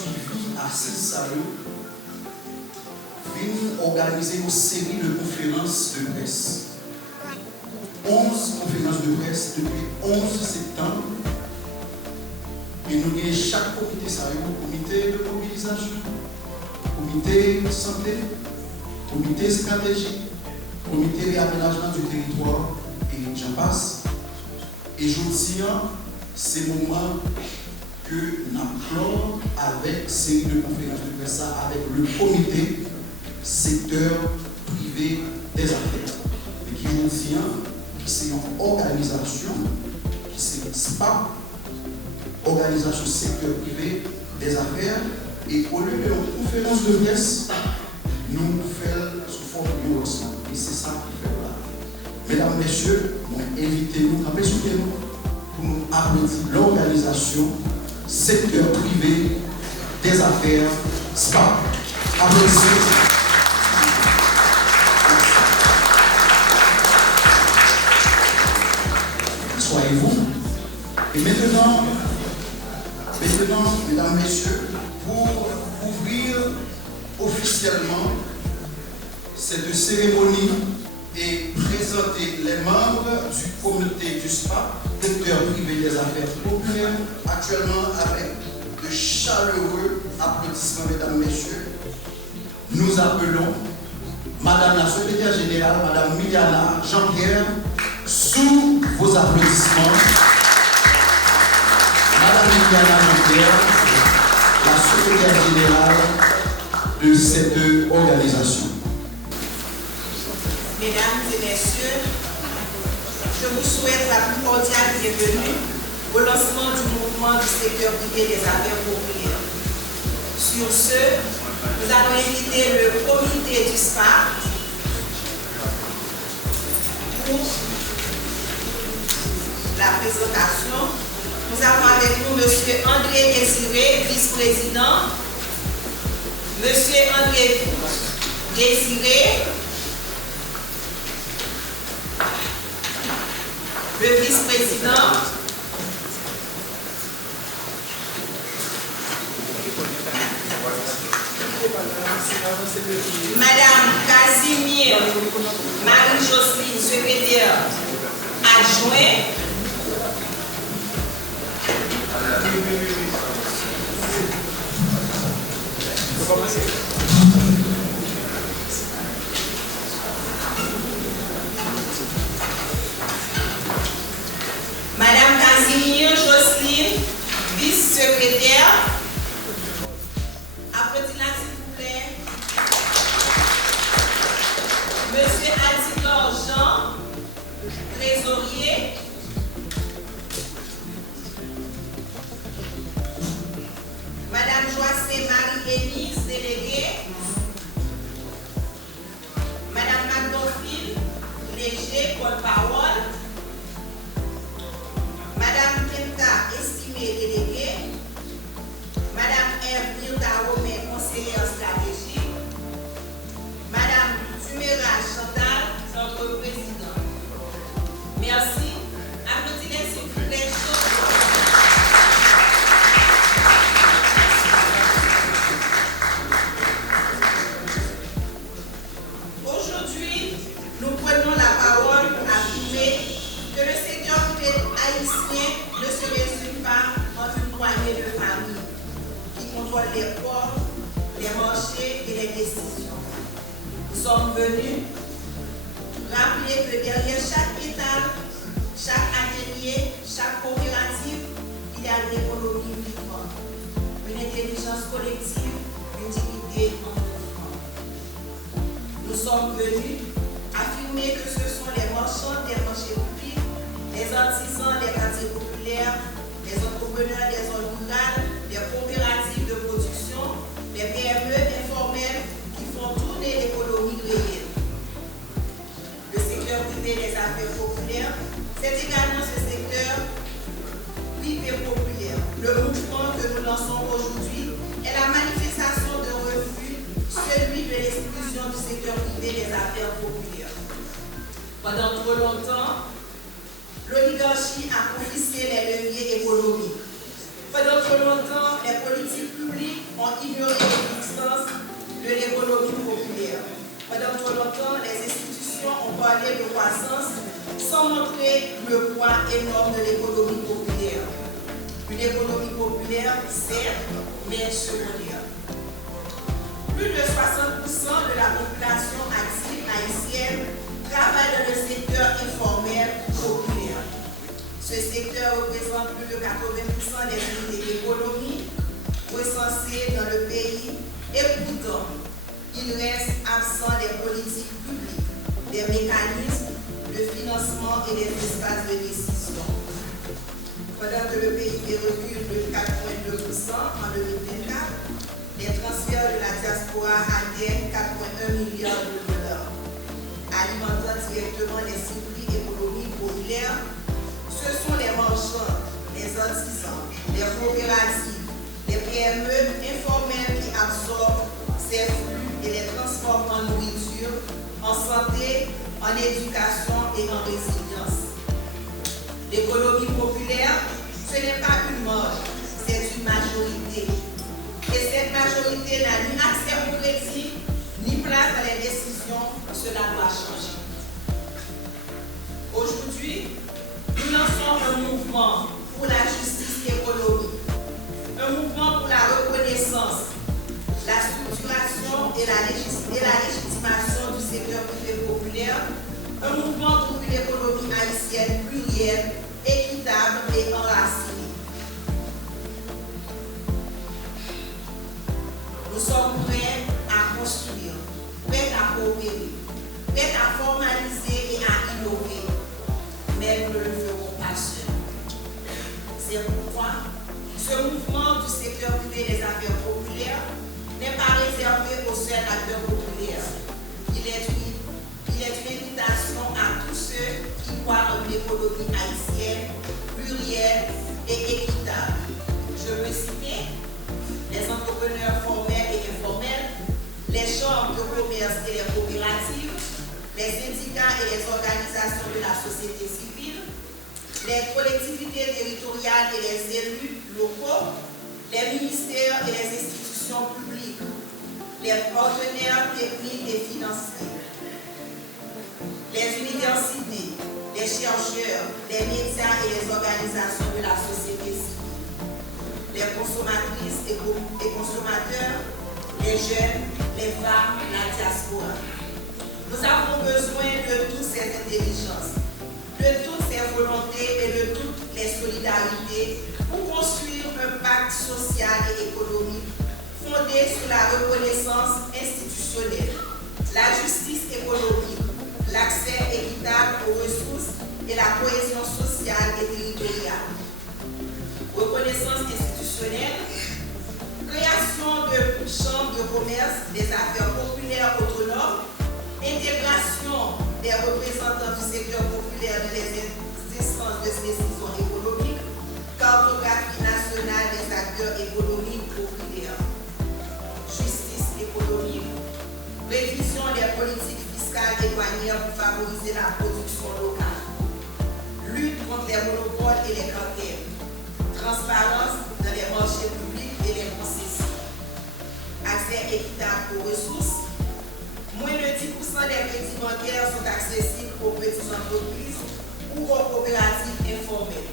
suivi assise à eux, vient organiser une série de conférences de presse. 11 conférences de presse depuis 11 septembre. Et nous avons chaque comité, ça comité de mobilisation, comité de santé, comité stratégique, comité réaménagement du territoire, et j'en passe. Et je dis, c'est le moment que nous clôt avec série de conférences de presse avec le comité secteur privé des affaires. Et qui nous dit, qui c'est une organisation, qui c'est SPA, organisation secteur privé des affaires, et au lieu de une conférence de presse, nous faisons sous forme de ensemble. Et c'est ça qui fait là. Mesdames, Messieurs, invitez-nous, soutenez-nous pour nous applaudir l'organisation secteur privé des affaires SPA. Applaudissez. Soyez-vous. Et maintenant, mesdames, messieurs, pour ouvrir officiellement cette cérémonie et présenter les membres du comité du SPA, secteur privé des affaires populaires, actuellement avec de chaleureux applaudissements, mesdames, messieurs, nous appelons Madame la secrétaire générale, Madame Miliana Jean-Pierre, sous vos applaudissements. Madame Miliana Jean-Pierre, la secrétaire générale de cette organisation. Mesdames et messieurs, je vous souhaite la plus cordiale bienvenue au lancement du mouvement du secteur privé des affaires populaires. Sur ce, nous allons inviter le comité du SPA pour la présentation. Nous avons avec nous M. André Désiré, vice-président, M. André Désiré, le vice-président, Madame Casimir Marie-Jocelyne, secrétaire adjoint, Madame Casimir Jocelyne, vice-secrétaire. Applaudissez-la s'il vous plaît. Monsieur Altidor Jean, trésorier. Madame Joacé Marie-Élise, déléguée. Madame Magdophile, léger, porte-parole. Madame Kenta, estimée, déléguée. Madame Eve Nilda Romain, conseillère stratégique. Madame Tumera Chantal, notre président. Merci. Applaudissez s'il vous plaît. Aujourd'hui, nous prenons la parole pour affirmer que le secteur privé haïtien ne se résume pas en une poignée de familles qui contrôlent les ports, les marchés et les décisions. Nous sommes venus rappeler que derrière chaque pétale, chaque atelier, chaque coopérative, il y a une économie vivante, une intelligence collective, une dignité en mouvement. Nous sommes venus affirmer que ce sont les marchands des marchés publics, les artisans des quartiers populaires, les entrepreneurs des zones rurales, les coopératives de production, les PME informelles qui font tourner l'économie réelle. Le secteur privé des affaires populaires, c'est également ce secteur privé populaire. Le mouvement que nous lançons aujourd'hui est la manifestation d'un refus, celui de l'exclusion du secteur privé des affaires populaires. Pendant trop longtemps, l'oligarchie a confisqué les leviers économiques. Pendant trop longtemps, les politiques publiques ont ignoré l'existence de l'économie populaire. Pendant trop longtemps, les institutions ont parlé de croissance sans montrer le poids énorme de l'économie populaire. Une économie populaire, certes, mais secondaire. Plus de 60% de la population active haïtienne travaille dans le secteur informel populaire. Ce secteur représente plus de 80% des unités d'économie recensées dans le pays et pourtant, il reste absent des politiques publiques, des mécanismes de financement et des espaces de décision. Pendant que le PIB recule de 4,2% en 2024, les transferts de la diaspora atteignent 4,1 milliards de dollars, alimentant directement les circuits économiques populaires. Ce sont les marchands, les artisans, les coopératives, les PME informelles qui absorbent ces flux et les transforment en nourriture, en santé, en éducation et en résilience. L'économie populaire, ce n'est pas une marge, c'est une majorité. Et cette majorité n'a ni accès au crédit, ni place à les décisions. Cela doit changer. Aujourd'hui, nous lançons un mouvement pour la justice économique, un mouvement pour la reconnaissance, la structuration et la légitimation du secteur privé populaire, un mouvement pour une économie haïtienne plurielle, équitable et enracinée. Nous sommes prêts à construire, prêts à coopérer, prêts à formaliser et à innover, mais nous ne le ferons pas seuls. C'est pourquoi ce mouvement du secteur privé des affaires populaires n'est pas réservé aux seuls acteurs populaires. Il est une invitation à tous ceux qui croient en une économie haïtienne, plurielle et équitable. Je veux citer les entrepreneurs formels et informels, les chambres de commerce et les coopératives, les syndicats et les organisations de la société civile, les collectivités territoriales et les élus locaux, les ministères et les institutions publiques, les partenaires techniques et financiers, les universités, les chercheurs, les médias et les organisations de la société civile, les consommatrices et consommateurs, les jeunes, les femmes, la diaspora. Nous avons besoin de toutes ces intelligences, de toutes ces volontés et de toutes les solidarités pour construire un pacte social et économique fondé sur la reconnaissance institutionnelle, la justice économique, l'accès équitable aux ressources et la cohésion sociale et territoriale. Reconnaissance institutionnelle, création de chambres de commerce des affaires populaires autonomes, intégration des représentants du secteur populaire dans les instances de décision économique, cartographie nationale des acteurs économiques populaires, justice économique, révision des politiques fiscales et douanières pour favoriser la production locale, lutte contre les monopoles et les cartels, transparence dans les marchés publics et les concessions, accès équitable aux ressources. Moins de 10% des crédits bancaires sont accessibles aux petites entreprises ou aux coopératives informelles.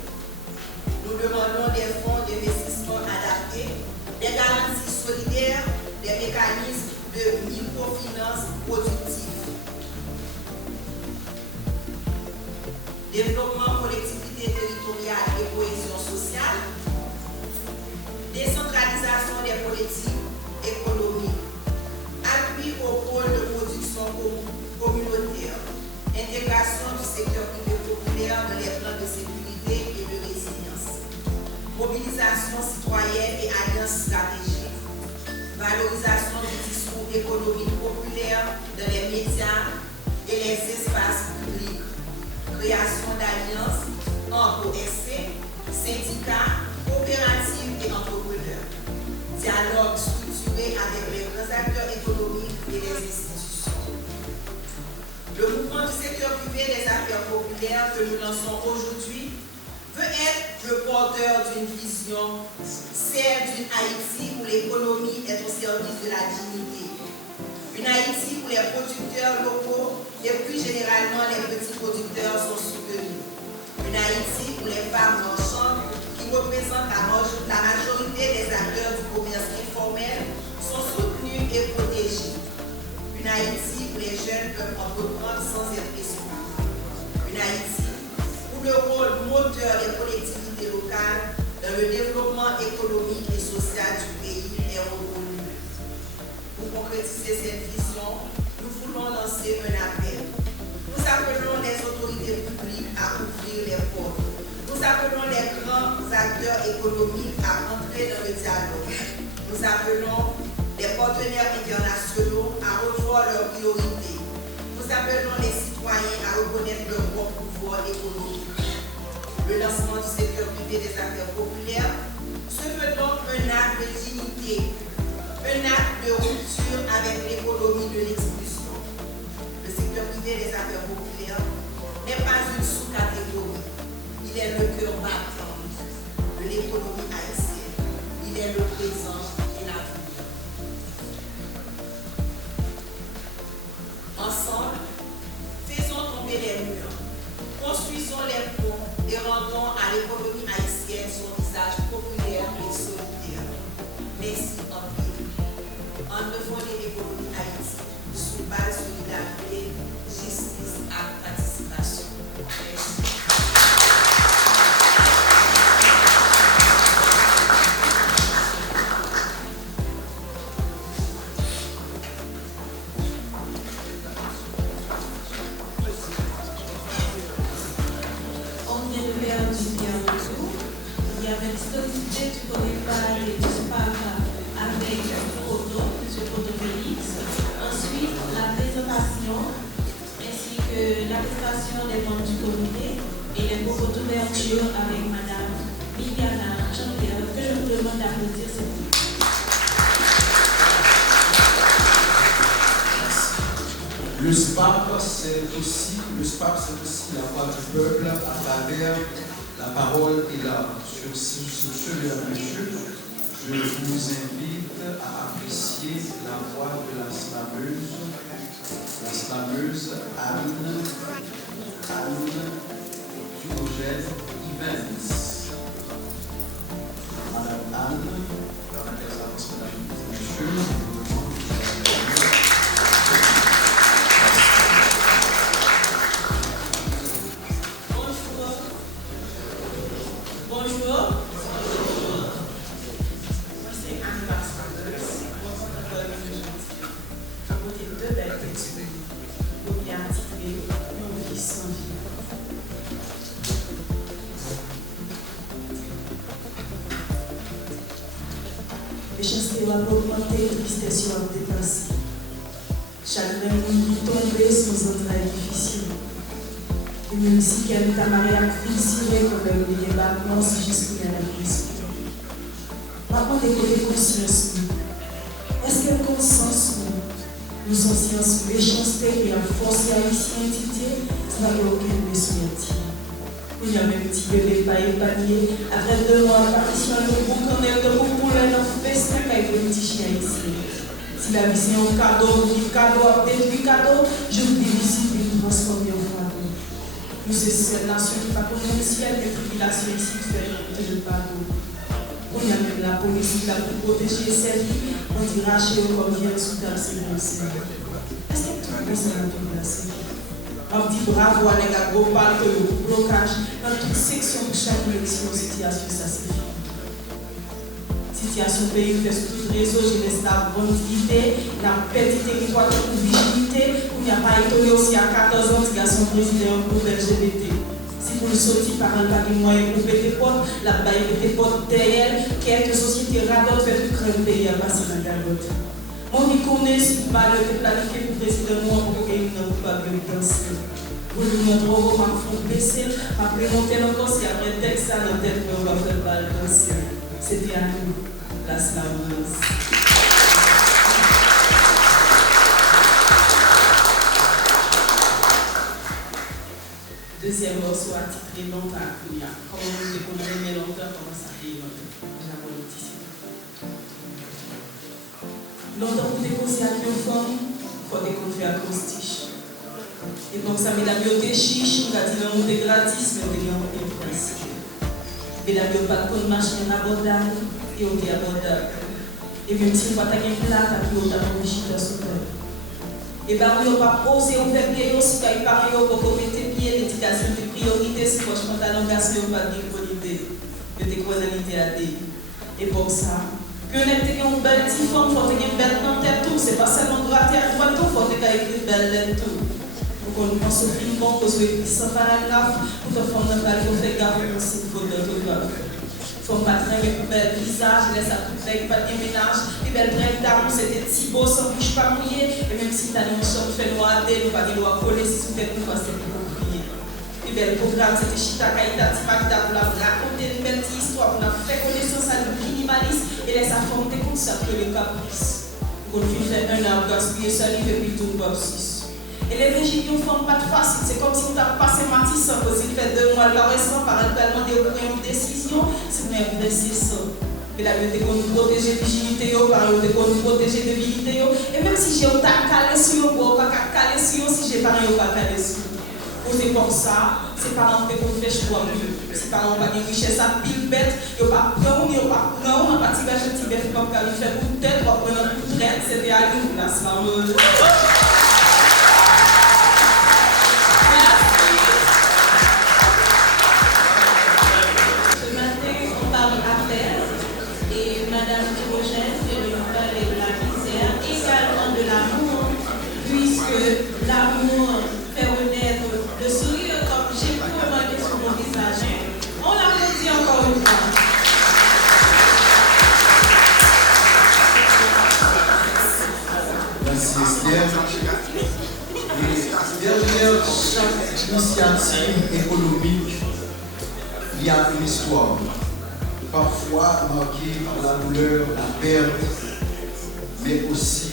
Nous demandons des fonds d'investissement adaptés, des garanties solidaires, des mécanismes de microfinance productive. Développement, collectivité territoriale et cohésion sociale, décentralisation des politiques économiques, appui au pôle de production communautaire, intégration du secteur privé populaire dans les plans de sécurité et de résilience, mobilisation citoyenne et alliance stratégique, valorisation du discours économique populaire dans les médias et les espaces publics, création d'alliances entre OSC, syndicats, coopératives et entrepreneurs, dialogue structuré avec les grands acteurs économiques et les institutions. Le mouvement du secteur privé des affaires populaires que nous lançons aujourd'hui veut être le porteur d'une vision, celle d'une Haïti où l'économie est au service de la dignité. Une Haïti où les producteurs locaux et plus généralement les petits producteurs sont soutenus. Une Haïti où les femmes marchandes qui représentent la majorité des acteurs du commerce informel sont soutenues et protégées. Une Haïti où les jeunes peuvent entreprendre sans être exclus. Une Haïti où le rôle moteur des collectivités locales dans le développement économique et social du pays est reconnu. Pour concrétiser cette vision, nous voulons lancer un appel. Nous appelons les autorités publiques à ouvrir les portes. Nous appelons les grands acteurs économiques à entrer dans le dialogue. Nous appelons les partenaires internationaux à revoir leurs priorités. Nous appelons les citoyens à reconnaître leur bon pouvoir économique. Le lancement du secteur privé des affaires populaires se veut donc un acte de dignité, un acte de rupture avec l'économie de l'exclusion. Le secteur privé des affaires populaires n'est pas une sous-catégorie. Il est le cœur battant de l'économie haïtienne. Il est le présent et l'avenir. Ensemble, faisons tomber les murs, construisons les ponts et rendons à l'économie haïtienne son visage populaire et solidaire. Merci en pile. En défendant l'économie haïtienne sous base solidarité, justice et participation. Merci. Des membres du comité et les propos d'ouverture avec Madame Viviana Jean-Pierre, que je vous demande d'applaudir s'il vous plaît. Le SPAP, c'est aussi la voix du peuple à travers la parole et l'art. Sur ce, mesdames et messieurs, je vous invite à apprécier la voix de la slameuse Anne Diogène Ivens. Madame Anne, permettez à mesdames et messieurs, Bonjour. Moi, c'est Anne Vasquez. À côté de deux belles petites pour bien titrer Une vie sans vie. Méchanceté va augmenter, tristesse va déplacer. Chagrin qui tombe sans entrailles difficiles. Et même si qu'elle t'a marié à filciner comme elle les battements, si jusqu'à la brise. Maman décoller conscience. Est-ce qu'elle conscience nous sommes sciences méchanceté et à force haïtien Didier, ça n'a aucune blessure. Il y a même petit bébé pas épargné. Après 2 mois, partition le bon connect de beaucoup de l'un festin avec le petit chien ici. Si la vie c'est un cadeau, un cadeau, détruit cadeau, je vous dis ici de nous transformer en fardeau. Nous c'est cette nation qui va connaître le ciel des tribulations ici de faire le pardon. On y a même la police qui l'a pour protéger ses vies, on dit racher comme vient sous terre ses pensées. Est-ce que tu peux ça dans ton placé? On dit bravo à les gars, gros parle que le blocage dans toute section de chaque élection, situation ça c'est fini. Situation pays fait sur tout réseau, je laisse la bonne idée, la petit territoire de vigilité, où il n'y a pas étonné aussi à 14 ans, il y a son président pour LGBT. Si vous le sortez par un paquet moyen pour péter porte, la baille péter porte derrière, quelques sociétés radotes fait tout crème pays à passer dans la galotte. On y connaît si vous parlez de planifier pour le président pour que vous n'avez pas bien pensé. Vous lui montrez comment il faut baisser, après monter encore si après texte à la tête, on va faire pas le danser. C'était à nous, la slameuse. Deuxième morceau à très longtemps à Kounia. Comment on dit qu'on aime longtemps, comment ça fait longtemps. Déjà, bon, ici. Longtemps pour déposer à nos femmes, il faut qu'on fait acrostiche. Et donc, ça, mesdames, ils ont des chiches, on a dit non, on est gratis, mais on est en place. Mesdames, ils n'ont pas de machine abordable, et on est abordable. Et même si on va avoir un plat, on a un chiche à souper. Et bien, on n'a pas osé ouvrir les yeux, si les parents ont mettre pied, l'éducation de priorité, si franchement, tu as l'engagement, on va dire qualité, de tes qualités à des. Et pour ça, que on ait une belle petite femme, il faut avoir une belle tête tout, c'est pas seulement droite à droite, il faut avoir une belle lettre tout. Pour qu'on pense au film bon, qu'on soit sans paragraphe, pour te faire un bal, il faut faire gaffe pour cette faute d'orthographe. Il faut pas traîner un bel visage, laisse à tout faire, pas de ménage, les belles brèves d'amour, c'était si beau, sans bouche pas mouillée, et même si tu as une chambre fait noir, nous pas de loi coller, si vous faites nous passer pour crier. Les belles programmes, c'était Chita Kaita, Tipakda, pour la raconter une belle histoire, pour la faire connaissance à le minimaliste, et laisse à former des concepts que le caprice. Pour qu'on puisse faire un arbre gaspillé, ça lui fait plutôt pas 6. Et les régimes ne font pas de facile, c'est comme si on t'a passé Matisse, parce qu'il fait 2 mois de récent, par exemple, de prendre une décision, c'est une décision. Et la vérité qu'on nous protège de virginité, par exemple, qu'on nous protège de divinité, et même si j'ai un calé sur eux, ou pas calé sur eux, si j'ai pas calé sur eux. C'est comme ça, c'est pas un peu qu'on fait choix mieux. C'est pas un peu de richesse à pile bête, il n'y a pas prendre, il n'y a pas prendre, on n'a pas tiré un petit bête comme ça, il fait pour tête, on va prendre un coup de traite, c'était à une place là. Madame Thérogène de parler de la misère, également de l'amour, puisque l'amour fait renaître le sourire comme j'ai pu remarquer sur mon visage. On l'applaudit encore une fois. Merci Esther. Et derrière chaque initiative économique, il y a une histoire. Parfois marquée par la douleur, la perte, mais aussi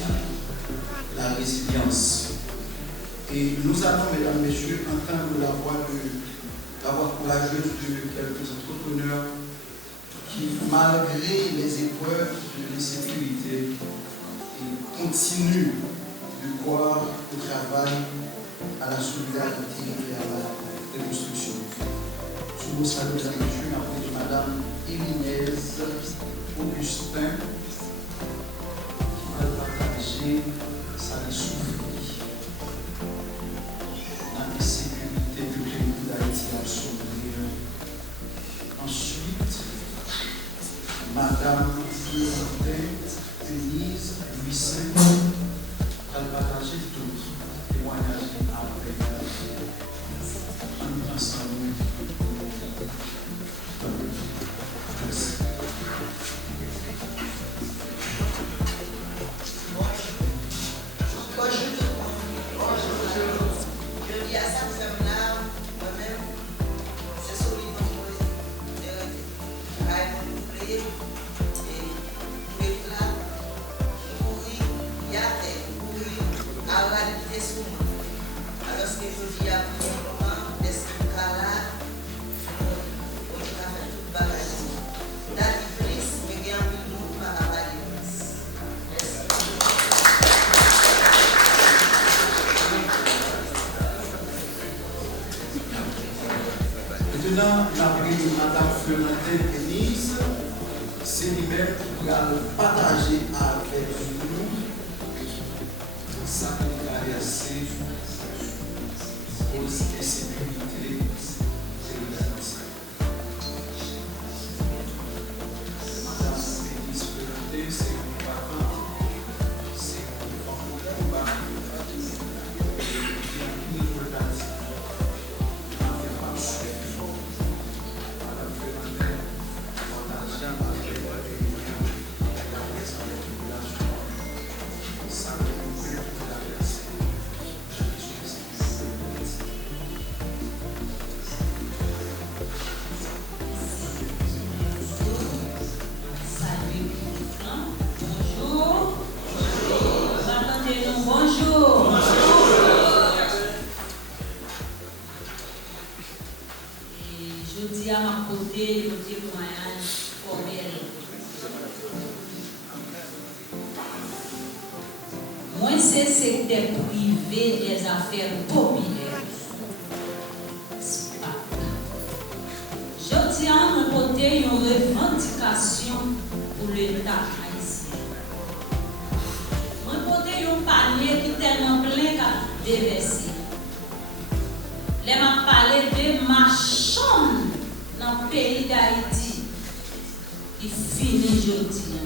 la résilience. Et nous allons, mesdames, messieurs, entendre la voix courageuse de quelques entrepreneurs qui, malgré les épreuves de l'insécurité, continuent de croire au travail, à la solidarité et à la reconstruction. Sous vos saluts à l'étude, après de Madame Inès Augustin, qui va partager sa souffrance dans l'insécurité que le pays d'Haïti a souffert. Ensuite, Madame Denise Louis-Saint va partager d'autres témoignages après ensemble. Je dis à cette femme-là, moi-même, c'est solide, et là, courir, il y a des courir, à réalité sur moi. Alors, ce que je dis à vous, comment, de ce cas-là, on a fait tout le bagage. Là, il prise, mais il y a un million par rapport à l'église. Maintenant, la prise de Mme Florentine Denise, c'est lui-même qui va partager avec nous sa traversée aux insécurités et l'anxiété. Mme Denise Florentine, c'est une parent, c'est une femme de combat, Moi, c'est le secteur privé des affaires populaires. Je tiens à me porter une revendication pour l'État haïtien. Je porter un panier qui est tellement plein qu'à déverser. Je vais parler de ma chambre dans le pays d'Haïti qui finit aujourd'hui.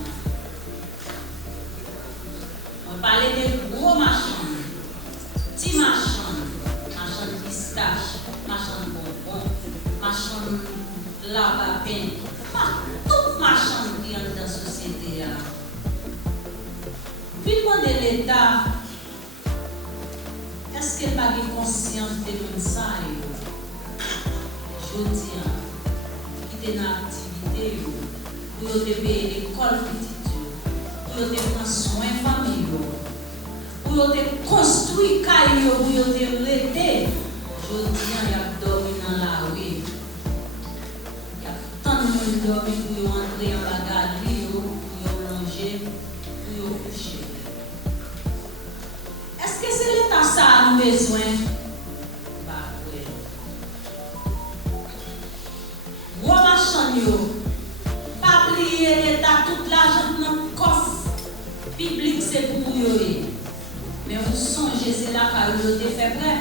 On parlait de gros machins, petits machins, machins de pistache, machins de bonbons, machins de lave à pain, tout machin qui est dans la société. Puis quand l'État, est-ce qu'elle n'a pas conscience de ça? Je dis, qui est dans l'activité, pour te payer l'école petite, pour te prendre soin de la famille, pour te construire caillou, pour te arrêter. Je dis, il y a dormi dans la rue. Il y a tant de monde dormi pour entrer en la galerie, pour longer, pour coucher. Est-ce que c'est l'État ça a besoin? Bah oui. Gros machin yo. Pas oublier l'État tout l'argent dans le coffre public c'est pour vous. Mais vous songez c'est là que vous avez fait prêt.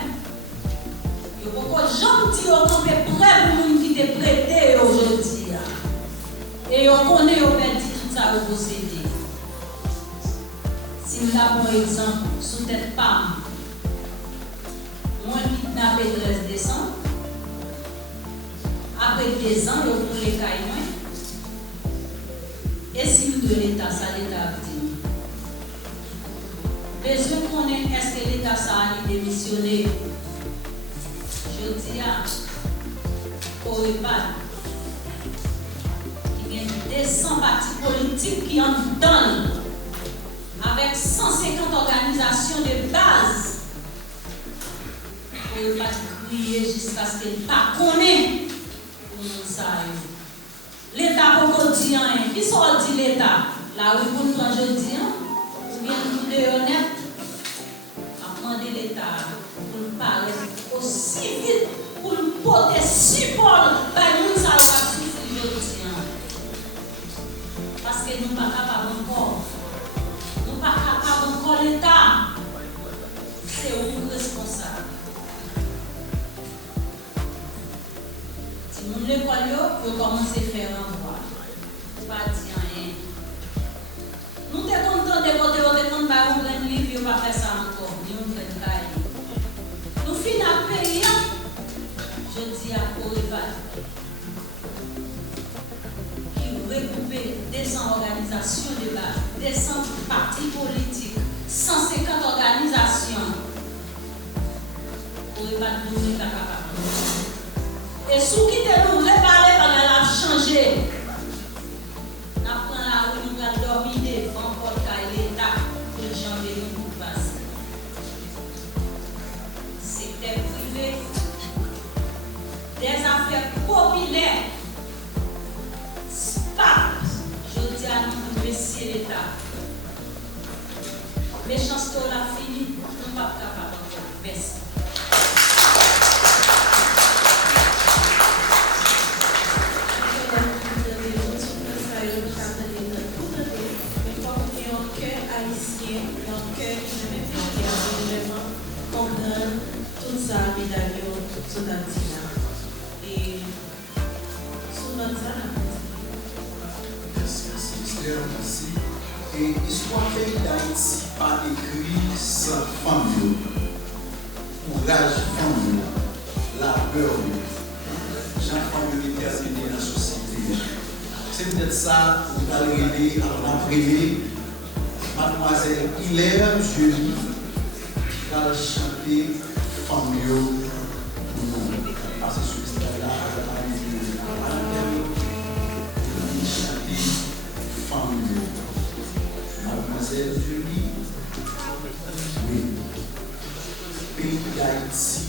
Yo beaucoup gentil yo campé prêt pour moun qui te prêté aujourd'hui. Et yo connaît yo perdu tout ça au posséder. Si nous avons par exemple sous tête PAM, moi kidnappé 13 décembre, après 2 ans, nous avons les cailloux. Et si nous de l'État, ça l'État a dit. Besoin qu'on ait, est-ce que l'État ça a démissionné? Je dis à Corépal, il y a 200 partis politiques qui en donnent. Avec 150 organisations de base, on ne va pas crier jusqu'à ce qu'elle ne connaisse pas. L'État pour dire rien. Qui sont dit l'État? La rue pour nous aujourd'hui, ou bien nous de honnête, à demander l'État pour nous parler aussi vite, pour nous porter support, par nous ça va souffrir aujourd'hui. Parce que nous ne sommes pas capables encore. Pas capable encore l'État, c'est vous responsable. Si nous l'école, vous commencez à faire un droit. Pas dire rien. Nous sommes contents de côté, on est content de prendre livre, on va faire ça encore. Nous faisons cahier. Nous finissons à payer. Je dis à Corépal, qui regroupe 200 organisations de base, 200 partis politiques, 150 organisations. Pour ne pas nous mettre capable. Et sous qui te nous réparer quand elle a changé. Nous prenons la rue, nous allons dormir devant l'État pour le janvier nous pour passer. Secteur privé, des affaires populaires. Je dis à nous, monsieur l'État, méchanceté la fini, nous ne sommes pas capables de faire. Merci. Et sous notre Merci. Et l'histoire pays d'Haïti a écrit sans famille, courage famille, labeur, Jean-Famille déterminé dans la société. C'est peut-être ça que vous allez aider à l'imprimer. Mademoiselle Hilaire Julie qui va chanter famille pour nous. Parce que ce stade-là, Mademoiselle Julie, oui. Pays d'Haïti,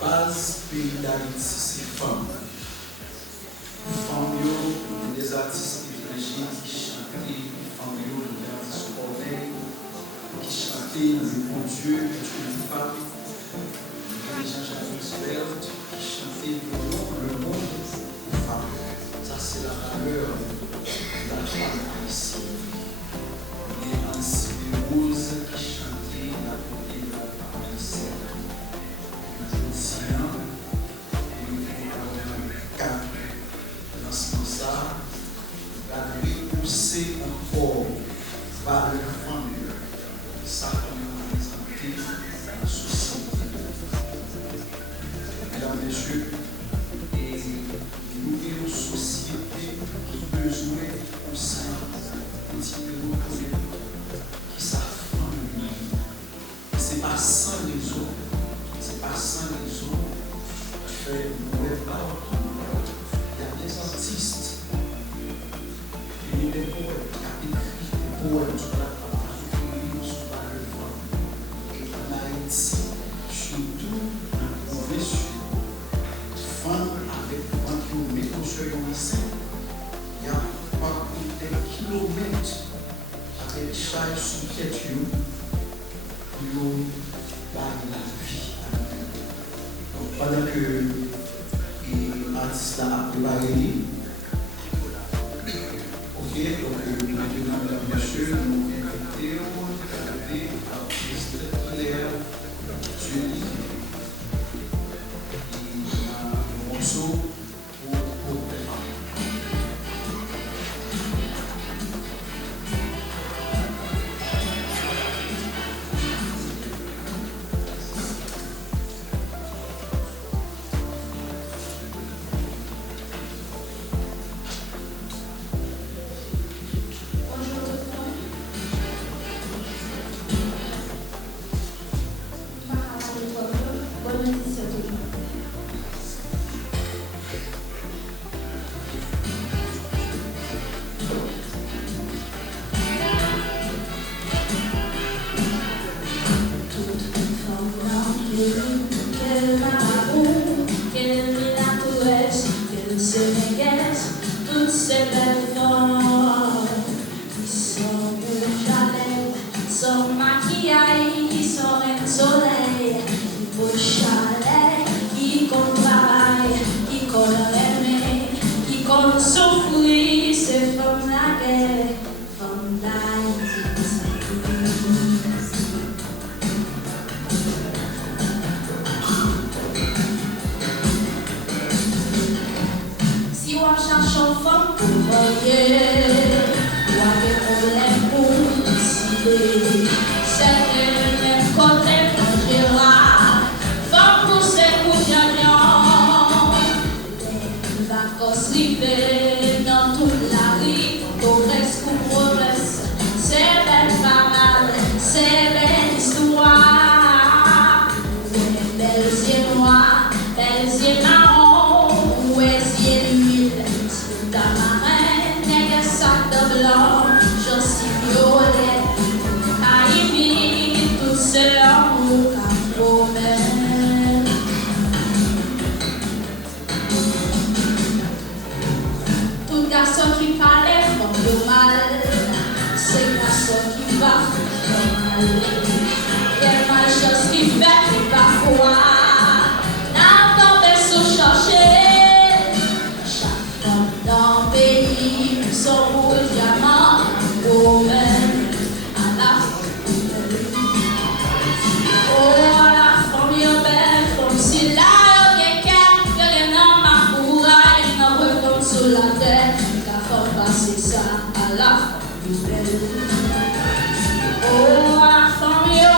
base pays d'Haïti, c'est femmes. Femmes, des artistes étrangers qui chantent, femmes, des artistes corbeilles qui chantent. chanter le bon Dieu est une femme. Jean-Jacques Roosevelt qui chantait le monde aux femmes. Ça, c'est la valeur de la femme haïtienne. Et Nancy Rose qui chantait la beauté de la femme haïtienne. Je dis, il faut avoir un cap dans ce sens-là, va repousser encore par le femme. Ça, on a présenté la société. Mesdames, Messieurs, et nous avons une société qui a besoin de ça, un petit peu reconnaître qui s'affronte. Ce n'est pas sans raison, c'est pas sans raison que nous ne pas. Il y a des artistes, il y a des poètes qui ont écrit des poèmes sur la femme, sur la femme. Et en Haïti, surtout, on veut sur avec quand vous mettez sur le lycée, il y a pas des kilomètres avec chaque sous-tête pour parler la vie. Donc pendant que l'artiste a préparé, ok, donc maintenant, mesdames et messieurs, nous invitons l'artiste Claire Julie. Oh, la famille,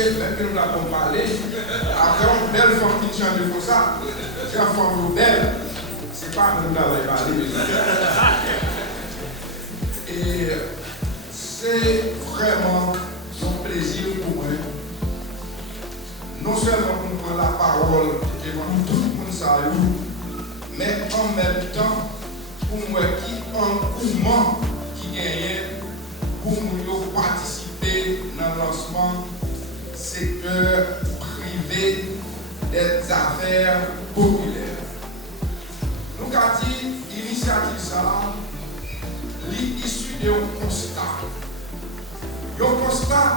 c'est vrai que nous n'avons parlé. Après, on belle femme qui chante de ça. C'est la femme belle. C'est pas nous qui parlé. Et c'est vraiment un plaisir pour moi. Non seulement pour prendre la parole devant tout le monde, ça, mais en même temps, pour moi, qui engouement qui gagne pour nous participer dans le lancement secteur privé des affaires populaires. Nous avons dit l'initiative ça, l'issue d'un constat. Un constat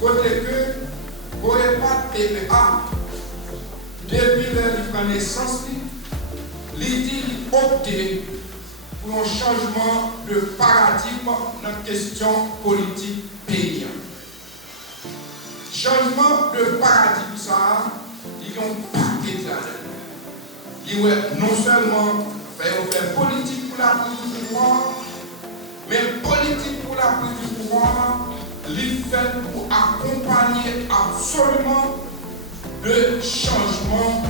côté que pas de PPA depuis leur naissance, l'idée opté pour un changement de paradigme dans la question politique pays. Changement de paradigme, ça, il y a un paquet là-dedans. Il y a non seulement faire politique pour la prise du pouvoir, mais politique pour la prise du pouvoir, il fait pour accompagner absolument le changement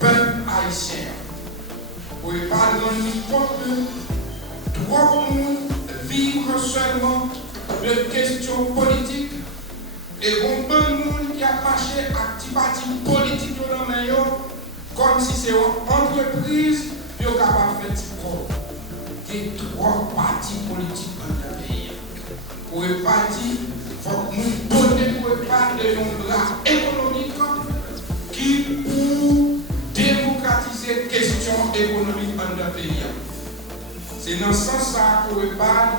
peuple haïtien. Vous ne pouvez pas rendre compte de trop de monde vivre seulement de questions politiques et on peut monde qui a marché à petit parti politique dans le meilleur comme si c'est une entreprise qui est capable de faire du propre. Il y a trois partis politiques dans le pays. Vous ne pouvez pas dire qu'il faut que nous donnions pour parler de nos bras économiques qui pour démocratiser les questions économiques dans le pays. C'est dans ce sens-là qu'on parle,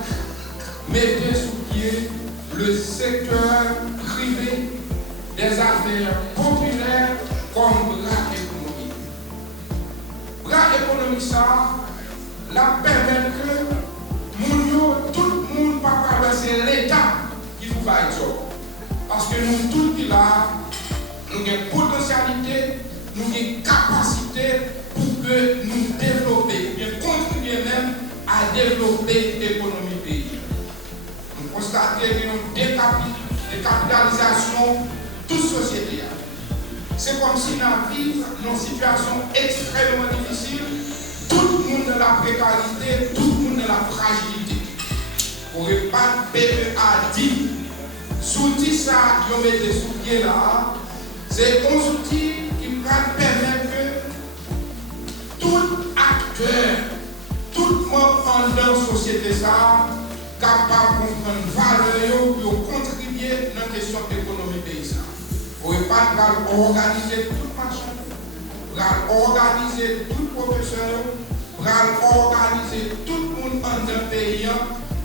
mettez sous pied le secteur privé des affaires populaires comme bras économique. Bras économique, ça, la permet que tout le monde pas c'est l'État qui vous va être. Parce que nous tous qui là, nous avons une potentialité, nous avons une capacité pour que nous développions, et contribuer même à développer l'économie du pays. Nous constatons une décapitalisation de toute société. C'est comme si nous vivions dans une situation extrêmement difficile, tout le monde dans la précarité, tout le monde dans la fragilité. Pour ne pas PPA dit, l'outil ça, qui ont mis sous pied là, c'est un outil qui permet que tout acteur, tout le monde dans la société ça, capable de comprendre valeur pour contribuer dans la question économique paysanne. Pour ne pas organiser tout le marché, pour organiser tout le professeur, pour organiser tout le monde dans le pays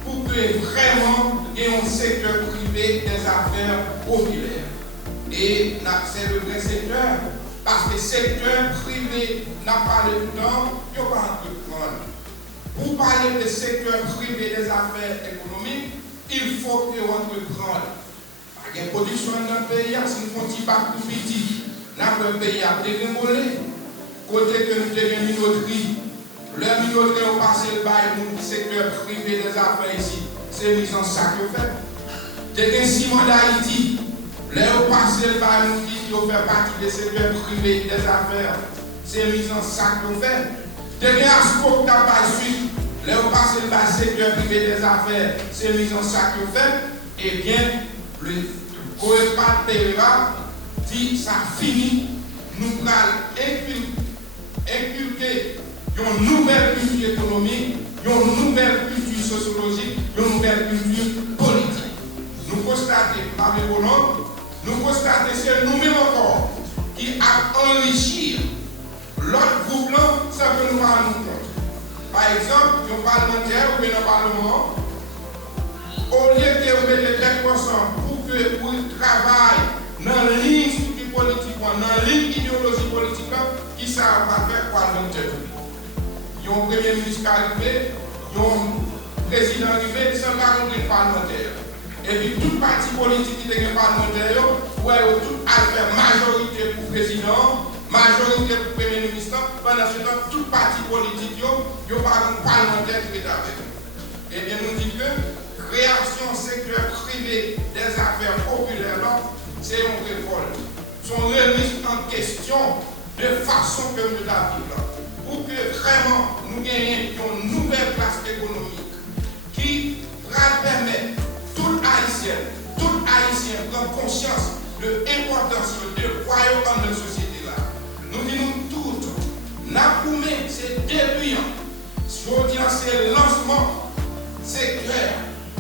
pour que vraiment il y ait un secteur privé des affaires populaires. Et c'est le vrai secteur, parce que le secteur privé n'a pas le temps, il n'y a pas entreprendre. Pour parler du secteur privé des affaires économiques, il faut que entreprendre. Il y a une production dans le pays, si nous faisons pas plus petit, notre pays a dégringolé. Côté que nous avons une minoterie, le minoterie a passé le bail pour le secteur privé des affaires ici, c'est mise en sac au fait. Nous avons un ciment d'Haïti, là a passé le bail pour qui fait partie du secteur privé des affaires, c'est mise en sac au fait. Nous avons un asco qui a passé, là a passé le bail secteur privé des affaires, c'est mise en sac au fait. Eh bien, le Coepat Pereira dit ça finit, nous allons inculquer une nouvelle culture économique, une nouvelle culture sociologique, une nouvelle culture politique. Nous constatons, par le bonhomme, nous constatons que c'est nous-mêmes encore qui a enrichi l'autre groupe là sans que nous nous rendions compte. Par exemple, un parlementaire ou bien un parlement, au lieu de mettre 10% pour qu'il travaille dans la ligne politique, dans la ligne idéologie politique, qui ça va faire parlementaire. Il y a un premier ministre arrivé, il y a un président arrivé, sans garantie parlementaire. Et puis tout parti politique qui est parlementaire, ouais, tout a fait majorité pour le président, majorité pour le premier ministre, pendant ce temps, tout parti politique, il n'y a pas un parlementaire qui est avec. Et bien nous disons que création secteur privé des affaires populaires, c'est une révolte. Son remise en question de façon que nous l'avons pour que vraiment nous gagnions une nouvelle classe économique qui va permettre tout Haïtien prendre conscience de l'importance de croire dans notre société là. Nous disons tous, Napoumé, c'est début, c'est le lancement, c'est clair.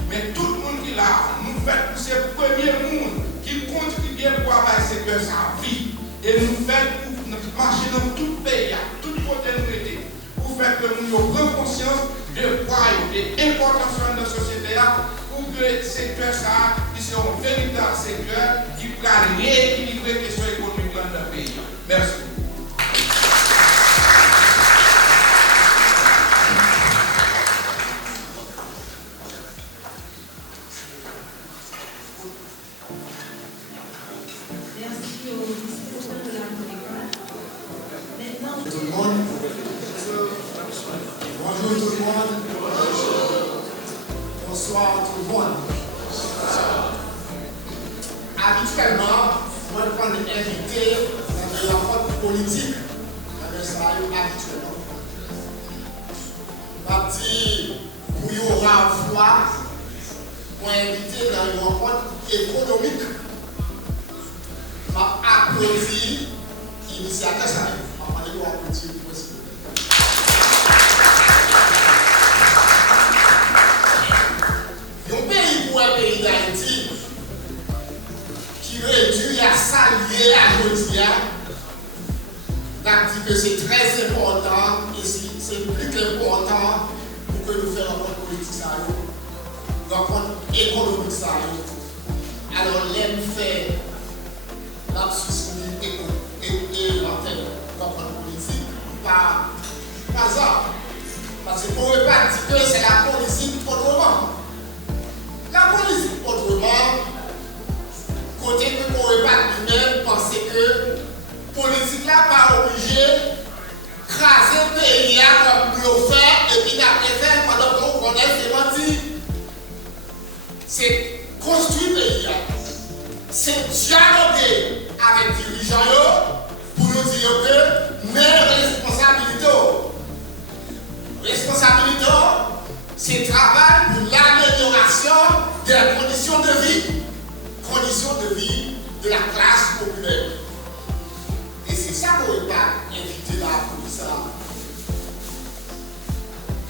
Mais tout le monde qui est là, nous faisons ces premiers mondes qui contribuent pour avoir ce secteur sa vie. Et nous faisons pour marcher dans tout le pays, tout côté nous aider, pour faire que nous ayons conscience de quoi de l'importance de notre société là, pour que le secteur ça, qui soit un véritable secteur qui pourra rééquilibrer les questions économiques dans notre pays. Merci. Habituellement, moi, je prends des invités dans des rencontres politiques. Ça arrive habituellement. Je dis, pour y aura foi, pour inviter dans une rencontre économique. Je applaudis l'initiateur. Ça arrive. Je vais applaudir pour ça. Un pays pour un pays d'Haïti qui réduit à s'allier à Jodia, dit que c'est très important et c'est plus qu'important pour que nous fassions une rencontre politique, une rencontre économique. Alors, l'aime fait l'absence et l'antenne rencontre politique par hasard. Parce qu'on ne peut pas dire que c'est la politique autrement. La politique autrement, côté que on ne peut pas lui-même penser que la politique là pas obligé craser le pays comme nous faire et puis d'après faire pendant qu'on connaît c'est menti. C'est construire le pays. C'est dialoguer avec les dirigeants pour nous dire que nos responsabilités, c'est travail pour l'amélioration des conditions de vie de la classe populaire. Et c'est ça qu'on n'est pas invité là pour ça.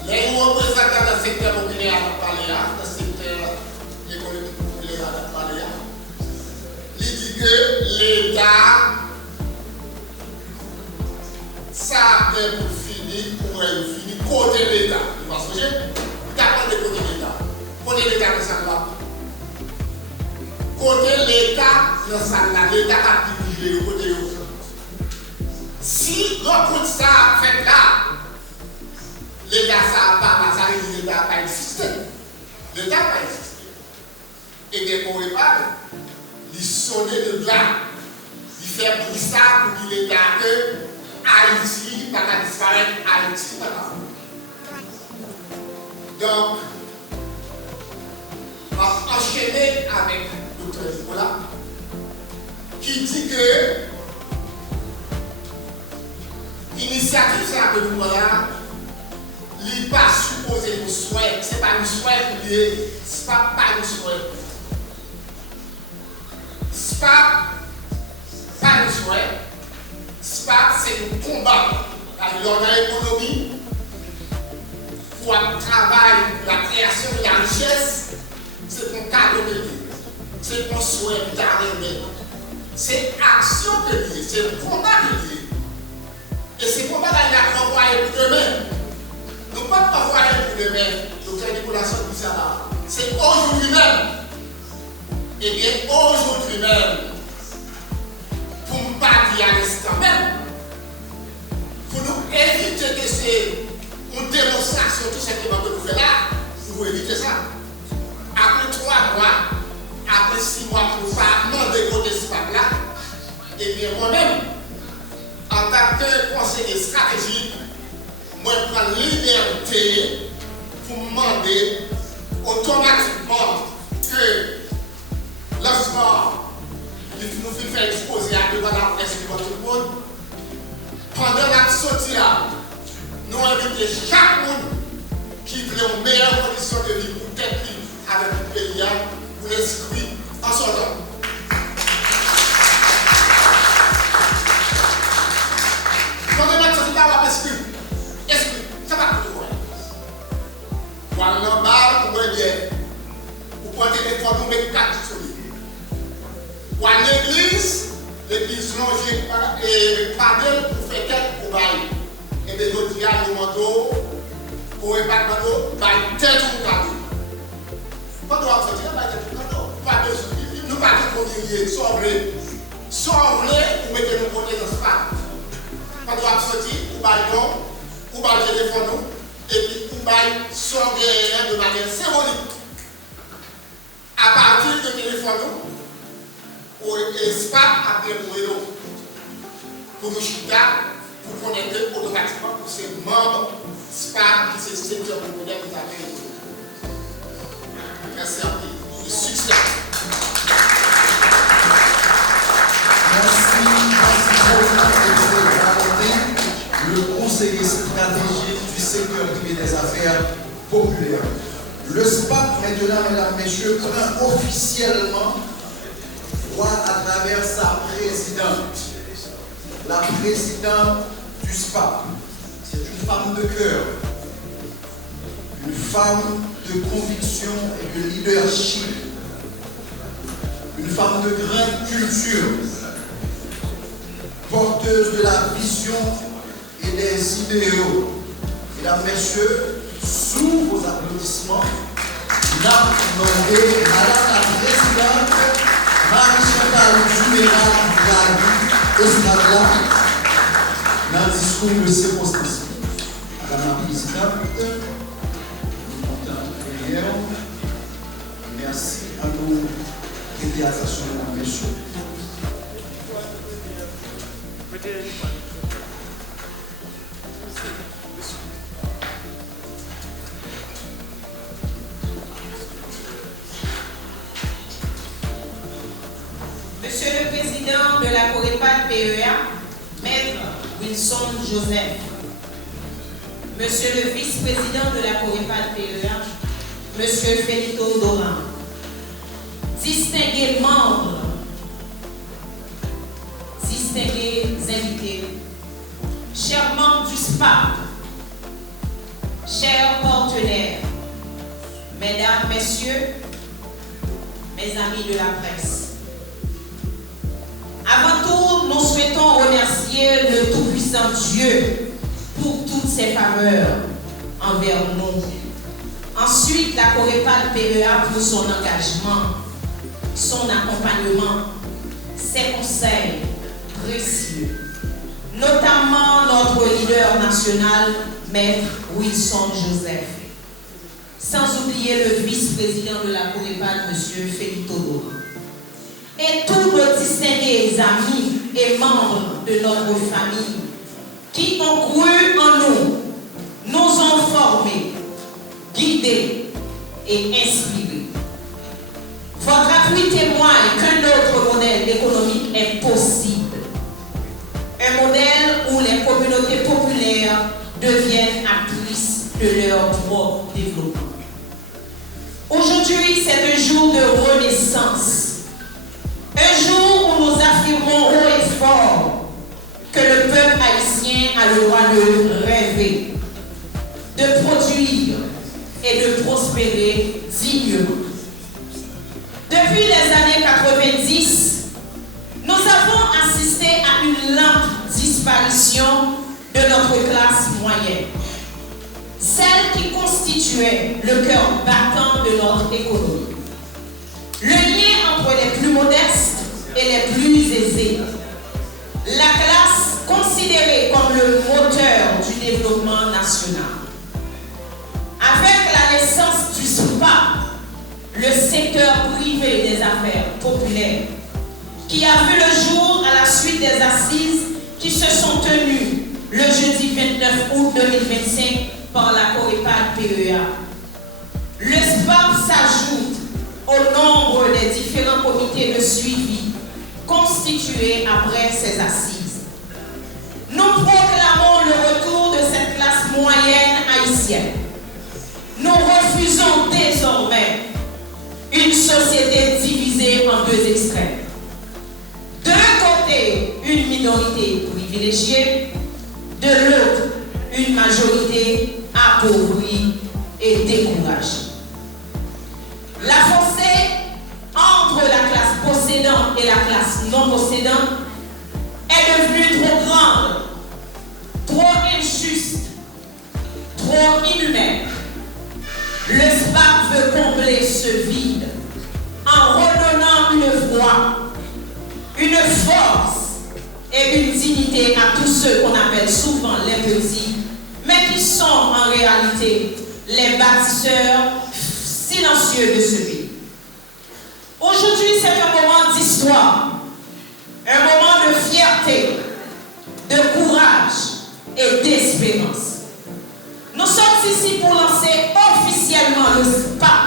Les représentants dans le secteur populaire à parler, dans le secteur économique populaire à parler, il dit que l'État, ça a fait pour finir, côté l'État. Parce que j'ai pas de côté l'État. Côté l'État, ça va. Côté l'État, l'État a dirigé le côté l'autre. Si l'on ça fait là, l'État ça n'a pas existé. L'État n'a pas existé. Et dès qu'on répare, il sonne de là, il fait pour ça pour qu'il l'État que Haïti va disparaître, Haïti va. Donc, on va enchaîner avec Dr. Nicolas qui dit que l'initiative que nous voyons, il n'est pas supposé nous souhaiter, ce n'est pas nous souhaiter, ce n'est pas nous souhaiter. Ce n'est pas nous souhaiter, c'est nous combattre. Alors, dans l'économie, pour le travail, la création de la richesse, c'est ton cadeau de vie. C'est ton souhait d'arriver. C'est action de vie, c'est le combat de vie. Et c'est combat dans la renvoyer pour demain. Nous ne pouvons pas renvoyer pour demain. Docteur Nicolas dit ça là. C'est aujourd'hui même. Eh bien, aujourd'hui même, pour ne pas dire à l'instant même, pour nous éviter que c'est une démonstration tout simplement que nous faisons là, nous éviter ça. Après 3 mois, après 6 mois, pour ne pas demander côté ce là, et bien moi-même, en tant que conseiller stratégique, moi je prends liberté pour demander automatiquement que lancement du fait exposer à devant la presse devant tout le monde. Pendant la sortie là, nous invitons chaque monde qui veut une meilleure condition de vie pour tête avec le pays, pour l'esprit en son nom. Quand on a sorti là, on va esprit, ça va tout voir. Voilà, là-bas, vous voyez, vous pouvez téléphone, vous mettez 4 sur lui. Voilà l'église longée et padel pour faire quelques cobayes. Et bien, nous disons à nous, pour ne pas tête ou cadeau. Quand on va sortir, on va tête ou cadeau. Pas de soucis. Nous ne pas tout conduire, sauver. Sauver pour mettre nos côtés dans ce pas. Quand on va sortir, on va le téléphone, et puis on va sauver de manière symbolique. À partir du téléphone, et SPAC a déroulé pour nous chuter, pour connecter automatiquement pour ces membres SPAC qui se secteur populaire qui a fait. Merci à vous. Succès. Merci le conseiller stratégique du secteur privé des affaires populaires. Le SPAC, maintenant, mesdames, messieurs, prend officiellement voix à travers sa présidente. La présidente du SPAC, c'est une femme de cœur, une femme de conviction et de leadership, une femme de grande culture, porteuse de la vision et des idéaux. Mesdames, messieurs, sous vos applaudissements, nous avons demandé Madame la Présidente Marie-Chantal Dumera Estrada dans le discours de circonstance. Madame la Présidente, nous montons prière. Merci à nos réalisations, mesdames, messieurs. Monsieur le Président de la Corépal PEA, Maître Wilson Joseph, Monsieur le Vice-président de la Corépal PEA, Monsieur Felito Doran, distingués membres, distingués invités, chers membres du SPAC, chers partenaires, mesdames, messieurs, mes amis de la presse. Avant tout, nous souhaitons remercier le Tout-Puissant Dieu pour toutes ses faveurs envers nous. Ensuite, la Corépal PEA pour son engagement, son accompagnement, ses conseils précieux, notamment notre leader national, Maître Wilson Joseph. Sans oublier le vice-président de la Corépal, M. Felito Doran. Et tous nos distingués amis et membres de notre famille qui ont cru en nous, nous ont formés, guidés et inspirés. Votre appui témoigne qu'un autre modèle économique est possible. Un modèle où les communautés populaires deviennent actrices de leur propre développement. Aujourd'hui, c'est un jour de renaissance. Un jour où nous affirmons haut et fort que le peuple haïtien a le droit de rêver, de produire et de prospérer dignement. Depuis les années 90, nous avons assisté à une lente disparition de notre classe moyenne, celle qui constituait le cœur battant de notre économie. Le lien entre les plus modestes et les plus aisés. La classe considérée comme le moteur du développement national. Avec la naissance du SPAC, le secteur privé des affaires populaires, qui a vu le jour à la suite des assises qui se sont tenues le jeudi 29 août 2025 par la Corépal PEA. Le SPAC s'ajoute au nombre des différents comités de suivi constituée après ces assises. Nous proclamons le retour de cette classe moyenne haïtienne. Nous refusons désormais une société divisée en deux extrêmes. D'un côté, une minorité privilégiée, de l'autre, une majorité appauvrie et découragée. La fossée entre la classe possédante et la classe non possédante est devenue trop grande, trop injuste, trop inhumaine. Le SPAC veut combler ce vide en redonnant une voix, une force et une dignité à tous ceux qu'on appelle souvent les petits, mais qui sont en réalité les bâtisseurs silencieux de ce pays. Aujourd'hui, c'est un moment d'histoire, un moment de fierté, de courage et d'espérance. Nous sommes ici pour lancer officiellement le SPAC,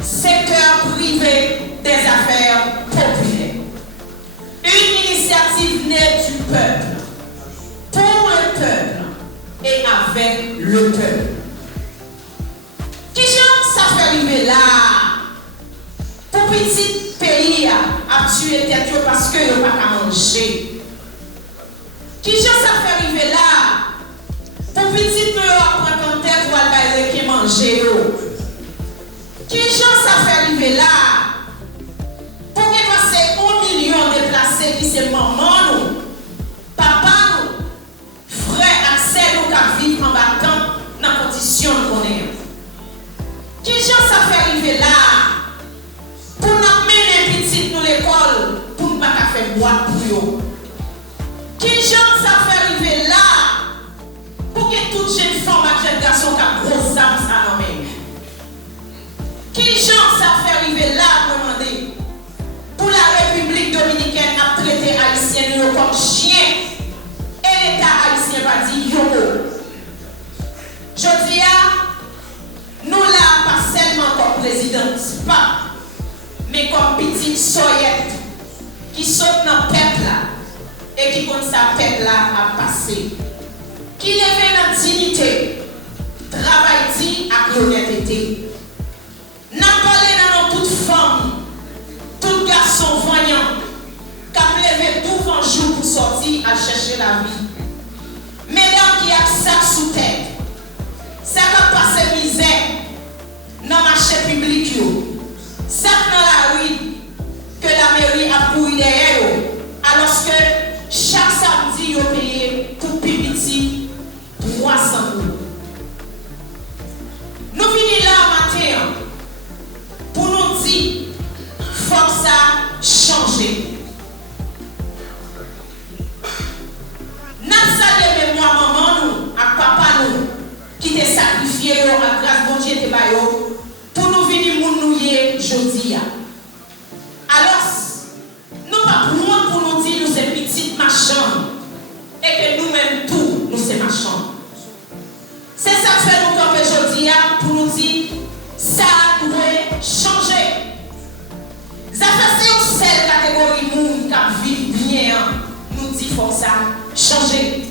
secteur privé des affaires populaires. Une initiative née du peuple, pour le peuple et avec le peuple. Qui genre ça fait arriver là? Pour petit pays à tuer tête parce que n'y a pas qu'à manger. Qui genre ça fait arriver là? Pour petit nous apprendre comme tête pour aller qui manger. Qui genre ça fait arriver là? Pour que passer 1 million déplacés qui c'est maman nous, papa nous, frère accès nous qui vivent en battant dans la condition qu'on est. Qui gens ça fait arriver là? Pour nous mener petit nous l'école, pour ne pas faire boîte pour eux. Qui gens ça fait arriver là? Pour que toute jeune femme et jeune garçon qui a gros âme ça non même. Qui gens ça fait arriver là pour demander? Pour la République dominicaine à traiter haïtienne comme chien et l'État haïtien va dire yo. Je dis nous là pas seulement comme président pas, mais comme petite soyette qui saute dans le peuple là et qui compte sa peuple là à passer. Qui lève dans dignité, travaille dit avec l'honnêteté. N'a parlé dans toute femme, tout garçon voyant, qui a levé tout un jour pour sortir à chercher la vie. Mesdames qui a sac sous tête, ça va passer misère dans le marché public, ça dans la rue que la mairie a pourri derrière, alors que chaque samedi, ils payé pour petit 300 €. Nous venons là matin pour nous dire faut que ça change. Nous saluons mémoire maman nous, à papa nous, qui t'est sacrifié à grâce bon Dieu pour nous venir mounouiller aujourd'hui. Alors, nous pas pour nous dire nous sommes petites machins et que nous-mêmes tout nous sommes machins. C'est ça que fait nous camper aujourd'hui pour nous dire ça doit changer. Ça fait une seule catégorie monde qui vit bien, nous dit faut ça changer.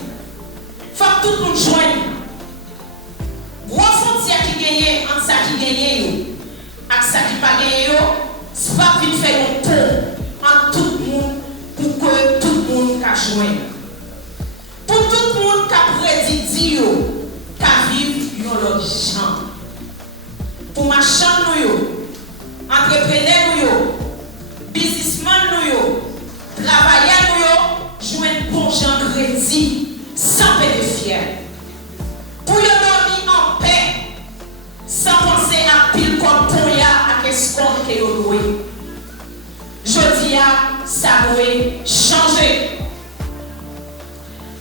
Faut que tout le monde joigne. Gros frontière qui gagne entre ça qui gagne et ça qui pas gagne, c'est pas qu'il fait un pont entre tout le monde pour que tout le monde puisse joindre. Pour tout le monde qui a prédit qui vivre dans leur champ. Pour ma chambre, entrepreneurs, businessmen, travailleurs, jouer un bon genre crédit sans payer de fier. Pour y dormir en paix, sans penser à pile comme pour y à qu'est-ce qu'on est loué. Je dis à ça doit changer.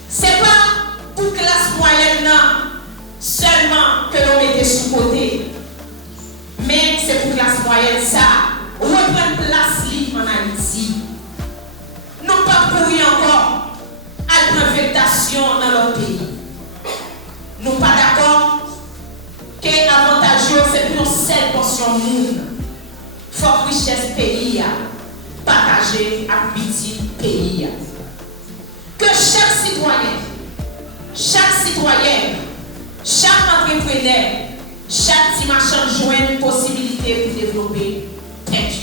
C'est pas pour classe moyenne seulement que l'on mettait sous côté, mais c'est pour classe moyenne ça reprendre place libre en Haïti. Non pas pour y encore à l'invitation dans leur pays. Nous pas d'accord que avantageux c'est pour une seule portion de monde. Faut que richesse pays partager à petit pays. Que chaque citoyen, chaque citoyenne, chaque entrepreneur, chaque petit marchand joigne une possibilité pour développer tête.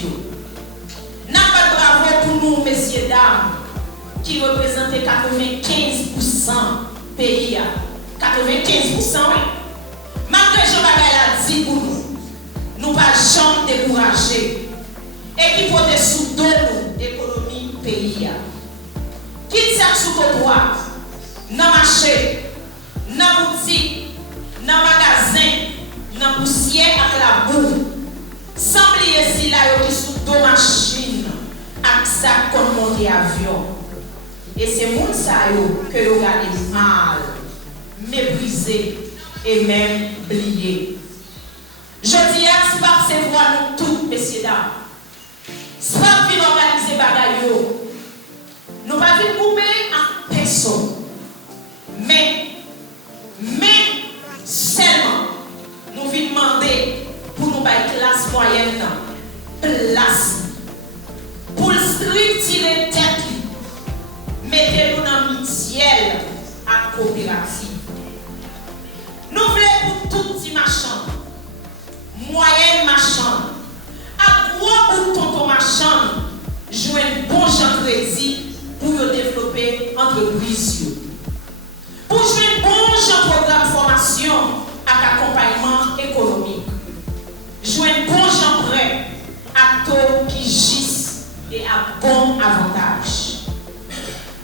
N'a pas de bravo pour nous, messieurs, dames, qui représentent 95% pays. 95%, oui. Malgré Jean-Baptiste a dit pour nous, nous ne pas jamais décourager. Et qui peut sous deux l'économie pays. Qui tient sous trottoir, dans le marché, dans la boutique, dans le magasin, dans la poussière avec la boue. Sans oublier si là, il y a sous deux machines, avec ça comme monter avion. Et c'est moun ça que vous regardez mal, méprisé et même oublié. Je dis à ce pas c'est voir nous tous, messieurs dames. Ce pas venir organiser bagaille. Nous pas venir couper en personne. Mais seulement nous venons demander pour nous faire classe moyenne, place. Pour le structurer tête, mettez-nous dans le ciel à coopérative. Nous voulons pour tout petit marchand, moyenne marchand, à gros pour tonton marchand, jouer un bon genre crédit pour développer entreprise. Pour jouer un bon genre programme de formation avec accompagnement économique. Jouer un bon genre prêt à taux qui gisse et à bon avantage.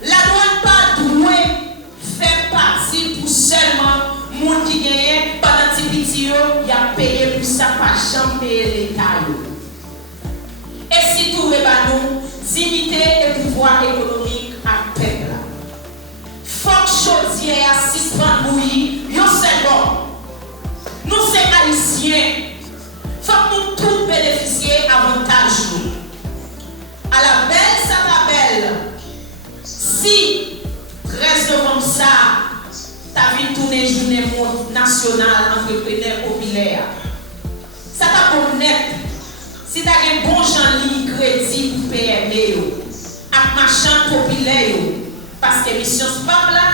La douane pas douée fait partie pour seulement moun qui gagne pendant que petit il a payé pour ça pas jamais payer l'État. Et si tout est nous, dignité et pouvoir économique à peuple. Faut que chaudière à 6 francs bouillie, yo c'est bon. Nous c'est haïtiens. Faut que nous tous bénéficier avantage. À la belle, ça va belle. Si 13 novembre ça, t'as vu tourner journée nationale entrepreneur populaire. Ça t'a pour net. Si t'as un bon gens ligne crédit pour PME, avec marchand populaire, parce que mission SPAP là,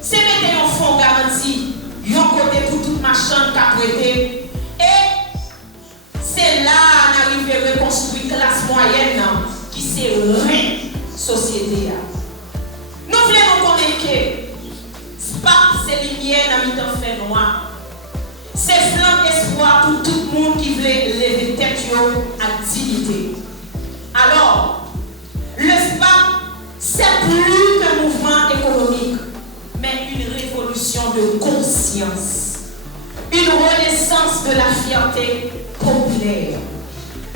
c'est mettre un fonds garanti, un côté pour tout marchand qui a prêté. Et c'est là qu'on arrive à reconstruire classe moyenne qui c'est rien société. Nous voulons connaître que SPAP c'est lumière dans le temps fait noir. C'est flamme d'espoir pour tout le monde qui veut lever tête à dignité. Alors, le SPAP, c'est plus qu'un mouvement économique, mais une révolution de conscience, une renaissance de la fierté populaire,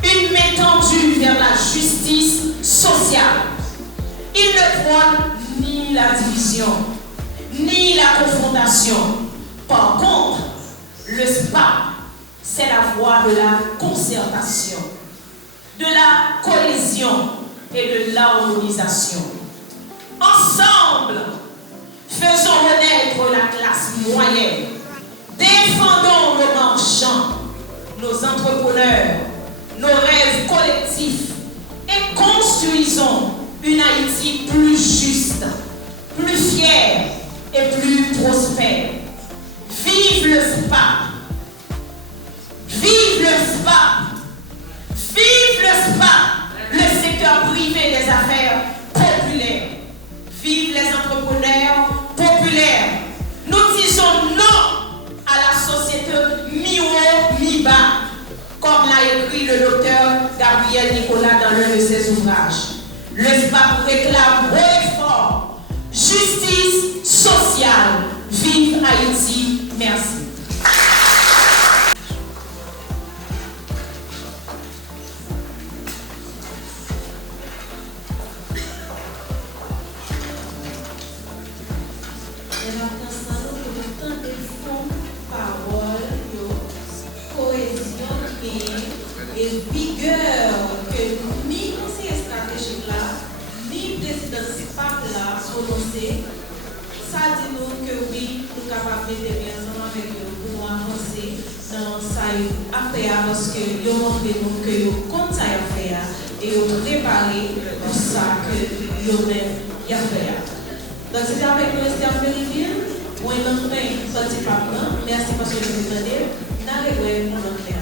une main tendue vers la justice sociale. Il ne prône ni la division, ni la confrontation. Par contre, le SPAP, c'est la voie de la concertation, de la cohésion et de l'harmonisation. Ensemble, faisons renaître la classe moyenne, défendons nos marchands, nos entrepreneurs, nos rêves collectifs et construisons une Haïti plus juste, plus fière et plus prospère. Vive le SPAP! Vive le SPAP! Vive le SPAP! Le secteur privé des affaires populaires. Vive les entrepreneurs populaires. Nous disons non à la société mi-haut, mi-bas, comme l'a écrit le docteur Gabriel Nicolas dans l'un de ses ouvrages. Le SPAP réclame haut et fort justice sociale. Vive Haïti! Merci. Et vigueur que ni conseiller stratégique là, ni président SPAP là prononcé, ça dit nous que oui, nous sommes capables de mettre ensemble avec eux pour avancer dans ça affaire parce que nous montrons nous que nous comptons ça affaire et vous préparez pour ça que vous avez fait. Donc c'était avec nous, Esther Périville, moi et notre pain, sorti par là. Merci parce que vous nous donnez. Dans les web, pour notre pain.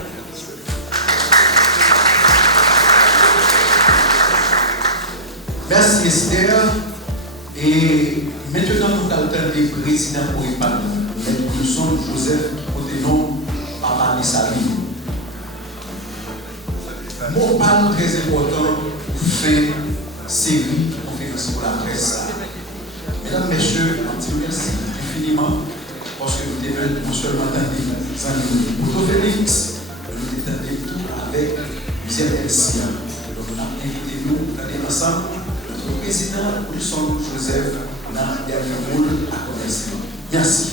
Merci Esther. Et maintenant, nous allons entendre le président pour EHPAD, nous sommes Joseph qui nom Papa Nissali. Mot parle très important pour faire série conférence pour la presse. Mesdames, Messieurs, je vous remercie infiniment parce que nous devons non seulement entendre les amis pour Félix, mais nous entendons tout avec Michel Elsia. Donc, nous avons invité nous d'aller ensemble. Le président Wilson Joseph dans le dernier rôle à commencer. Merci.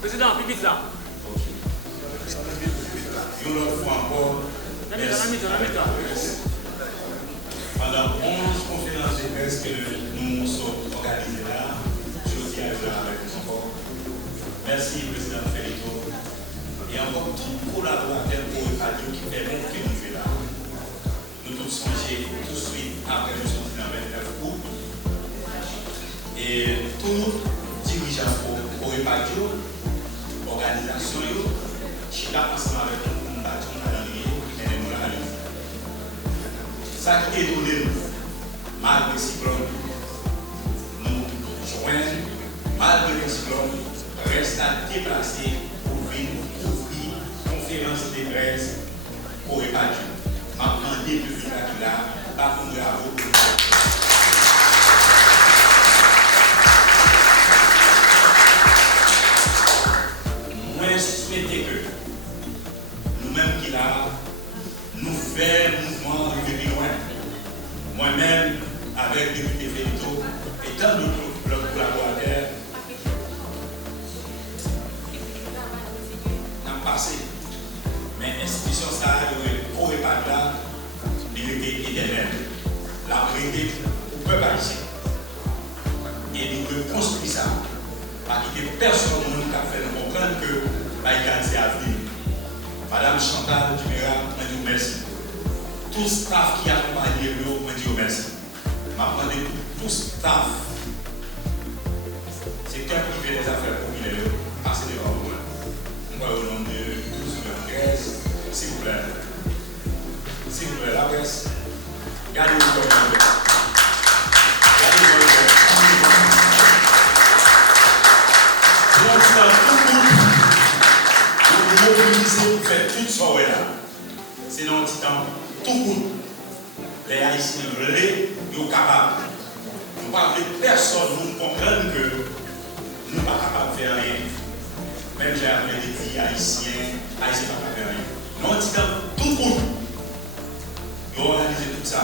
Président, vite là. Une autre fois encore, pendant 11 conférences de presse que nous sommes organisées là, je dis à vous avec nous encore. Merci, Président Félito. Et encore tout collaborateur pour le radio qui permet que nous soyons là. Nous tous songés tout de suite après nous sommes dans le 29 août. Et tout dirigeant pour le radio, organisation, qui est ensemble avec nous. Ça qui est donné, malgré le cyclone, nous joignons, malgré le cyclone, reste à déplacer pour venir ouvrir conférence de presse pour épargner. Maintenant, des publics là, pas pour bravo. Moi, souhaiter que nous-mêmes qui là, nous faisons mouvement de loin. Moi-même, avec le député Félito et tant d'autres collaborateurs, nous passé. Mais l'institution, ça pour EHPAD là, il était éternel. La vérité, on peut pas ici. Et nous devons construire ça. Parce que personne ne peut faire comprendre que c'est à venir. Madame Chantal Duméra, je vous remercie. Tout le staff qui accompagne nous, je vous remercie. Je demande tout le staff, secteur privé des affaires populaires, passez devant vous. On va au nom de 12 s'il vous plaît. S'il vous plaît, la presse, gardez-vous comme vous. Gardez-vous comme vous. Pour mobiliser, pour faire toute soirée là. C'est dans le temps, tout le monde. Les Haïtiens, ils sont capables. Nous ne parlons de personne, nous comprenons que nous ne sommes pas capables de faire rien. Même j'ai appelé des filles haïtiens, haïtiens ne sont pas capables de faire rien. Dans le temps, tout le monde. Ils ont organisé tout ça.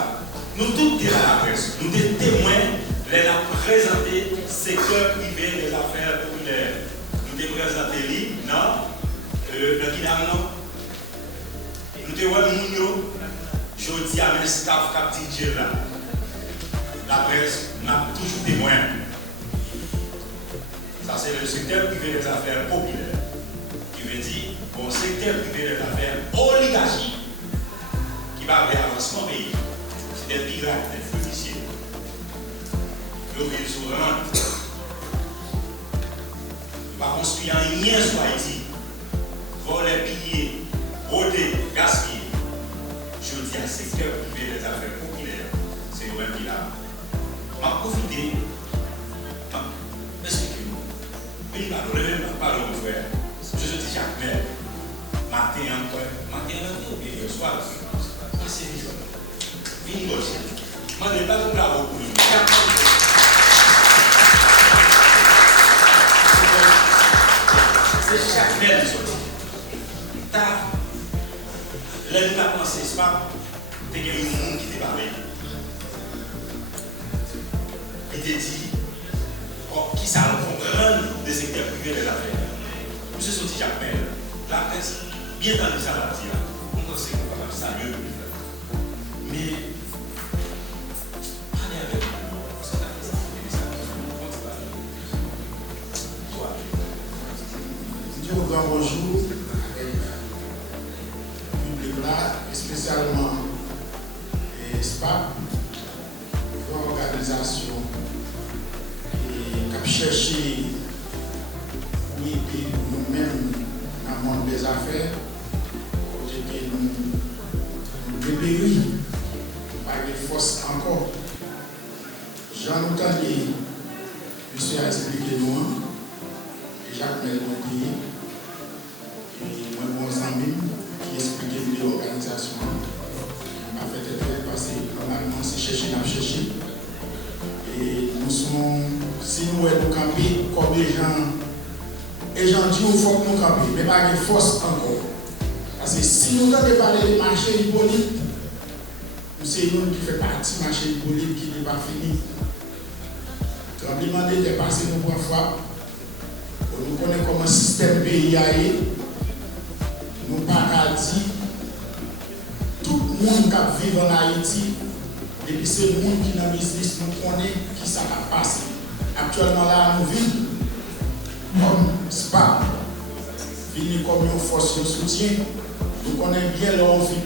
Nous tous sommes à la presse. Nous sommes témoins, les avons présenté le secteur privé des affaires populaires. Nous avons présenté lui, non? Le Guinam, non? Nous avons dit, je dis à mes staff qui là. La presse n'a toujours témoin. Ça, c'est le secteur privé des affaires populaires. Qui veut dire, bon, secteur privé des affaires oligarchiques qui va vers l'avancement pays. C'est des pirates, des policiers. Le pays souverain. Il va construire un lien sur Haïti. Voler, piller, voter, gaspiller. Je dis à secteur privé des affaires populaires, c'est nous-mêmes qui l'avons. Ma profité, expliquez-nous. Mais il ne même pas mon frère. Je dis chaque mère, matin encore, ou bien hier soir, c'est vite. Vite, moi, je n'ai pas de bravo pour lui. C'est chaque mère qui sortit. SPAP, il y a un monde qui t'a parlé. Il t'a dit, qui ça comprend des secteurs privés des affaires. Monsieur Soti Jacmel, la presse, bien dans ça va dire, on pense qu'on va faire ça mieux. Mais, allez avec nous, ça va faire ça. Dieu vous grand bonjour avec le public là, et spécialement SPAP, une organisation qui a cherché pour aider nous-mêmes dans le monde des affaires, côté que nous débéris par les forces encore. Jean Noutanier, monsieur a expliqué nous, et Jacques Melmontier, et moi, mon ami, qui expliquait l'organisation. On a fait être passé, normalement, c'est chercher, n'a cherché. Et nous sommes, si nous sommes campés, comme les gens, et gens disent qu'il faut que nous campions, mais pas de force encore. Parce que si nous devons parler de marché hypolite, c'est nous qui faisons partie du marché hypolite qui n'est pas fini. Tremblement de terre passé nous pour fois, nous connaissons comment le système pays a été, nous ne pouvons pas dire tout le monde qui vit en Haïti. Et puis c'est le monde qui est dans le business, nous connaissons qui ça va passer. Actuellement là, nous vivons comme SPAP, venir comme une force de soutien. Nous connaissons bien leur vie.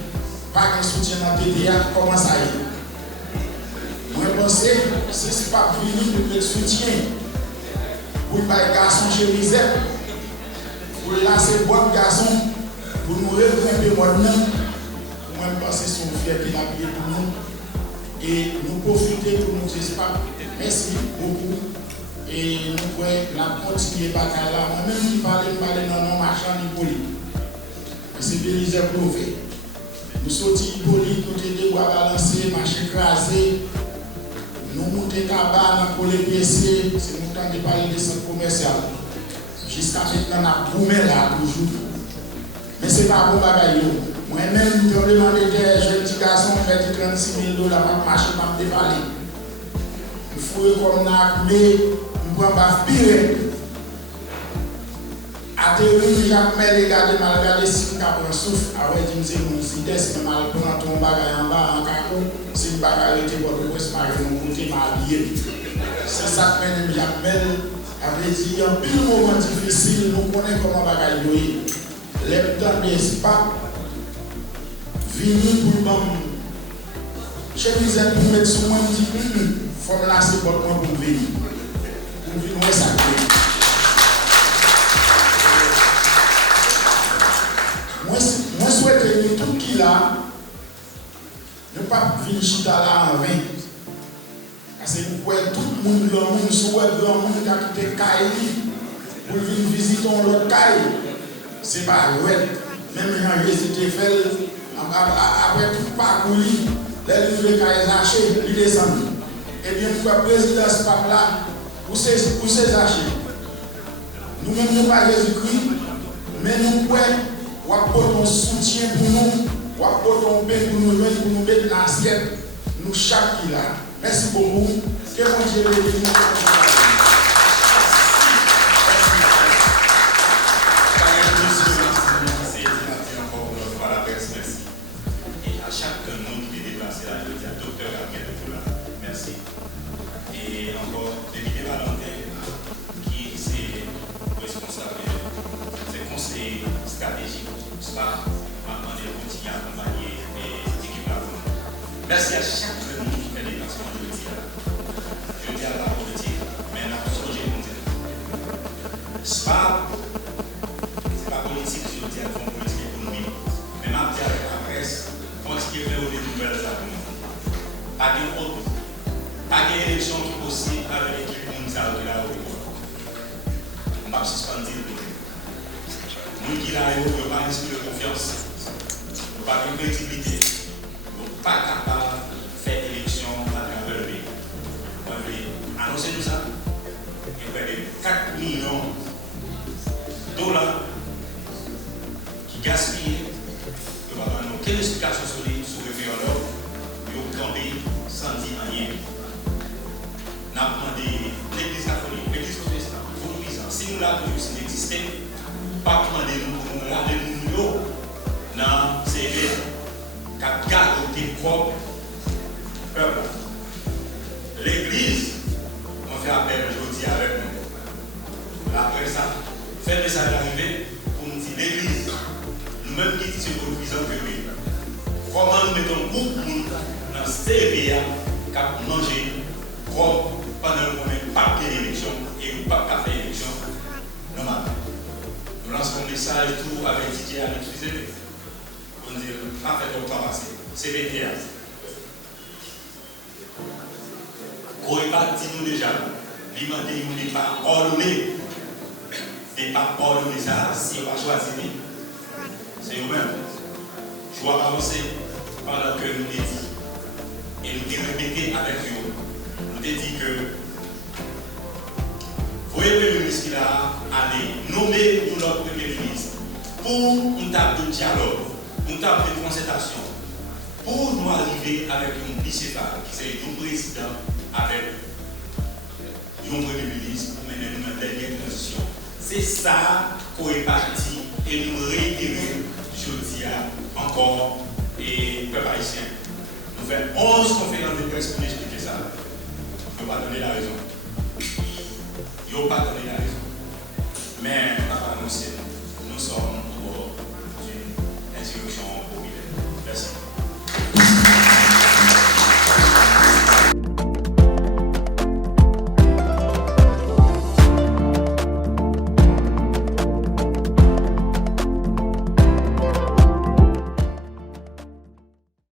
Pas de soutien dans le TDA, comment ça y est. Moi je pense que si SPAP venir pour le soutien, pour les garçons chez Lisette, pour lancer boîte garçon, pour nous regrimper maintenant, moi je pense que c'est une fierté d'appuyer pour nous. Et nous profiter pour nous dire merci beaucoup. Et nous pouvons continuer par là. Moi-même qui parle dans nos marchands hypolites. C'est Belize prouvé. Nous sortons hypolites, nous avons des bois balancés, marché écrasé. Nous montons tabac dans les PC. C'est nous temps de parler des centres commerciaux. Jusqu'à maintenant, nous avons là toujours. Mais ce n'est pas bon bagaille. Moi-même, je me demande des jeunes petits garçons qui fait 36 000 $ pour marcher, pour me dévaler. Il faut comme nous, mais nous ne pouvons pas pire. Atterrir, Jacques Mel, regarder, mal regarder si nous avons un souffle. Après, je me dis, nous sommes mal prendre ton bagage en bas, en carreau. Si le bagage était pour le reste, mon côté m'a habillé. C'est ça que même Jacques Mel avait dit, en pile moment difficile, nous connaissons comment le bagage est. Les temps des SPAP, venir pour le bon. Chez les amis, pour mettre sur moi, je dis, il faut me lasser pour venir. Pour venir, ça. Moi, je souhaite tout qui là, ne pas venir chita là en vain. Parce que vous voyez tout le monde, le monde, souhaite le monde qui a quitté Kaili pour venir visiter l'autre Kaili. C'est pas vrai. Même quand j'ai fait, après tout parcours, les livres qui lâché, ils descendent. Et bien, pourquoi le président de ce pape là, pour ces achats, nous-mêmes, nous pas Jésus-Christ, mais nous pouvons apporter un soutien pour nous, apporter un pain pour nous mettre dans l'assiette, nous chaque qui là. Merci beaucoup. Que mon Dieu le bénisse. Merci à chaque monde qui fait des placements de métier. Je dis à la politique, mais la projet mondiale. SPAP, c'est pas politique, je dis à la politique économique. Mais ma vie avec la presse, continuer à faire des nouvelles arguments. Pas d'élection qui est possible avec l'équipe mondiale de la haute. On va suspendre le côté. Nous qui là, nous ne pas inspirer confiance. Nous ne pas de crédibilité. Pas capable de faire élection à travers le pays. On va annoncer tout ça. Il y a près de 4 millions de $ qui gaspillent. Nous avons aucune explication sur les n'a demandé l'Église catholique, l'Église protestante, pour nous, si nous l'avons vu, s'il existait, pas demander nous pour nous garder nous dans ces pays, qu'à garder propre peuple. L'Église, on fait appel aujourd'hui avec nous. Après ça, fait le message arrivé pour nous dire l'Église, nous-mêmes qui disons pour le président de pays, comment nous mettons beaucoup dans ces pays qui ont mangé comme pendant le moment pas de l'élection et pas de faire l'élection normalement. Nous lançons un message tout avec Didier à l'utiliser. On dit, pas fait ton temps passé. C'est BTA. Qu'on n'est pas dit nous déjà. L'imandé, nous n'est pas ordonné. n'est pas ordonné ça, si on va choisir. C'est nous-mêmes. Je dois avancer pendant que nous t'ai dit. Et nous t'ai répété avec vous. Nous t'ai dit que voyez le Premier ministre qui a allé nommer notre Premier ministre pour une table de dialogue, une table de concertation, pour nous arriver avec un bicéphale qui est un président avec un Premier ministre pour mener une dernière transition. C'est ça qu'on est parti et nous réitérer jeudi encore et peuple haïtien. Nous faisons 11 conférences de presse pour expliquer ça. Ils n'ont pas donné la raison. Ils n'ont pas donné la raison. Mais on n'a pas annoncé.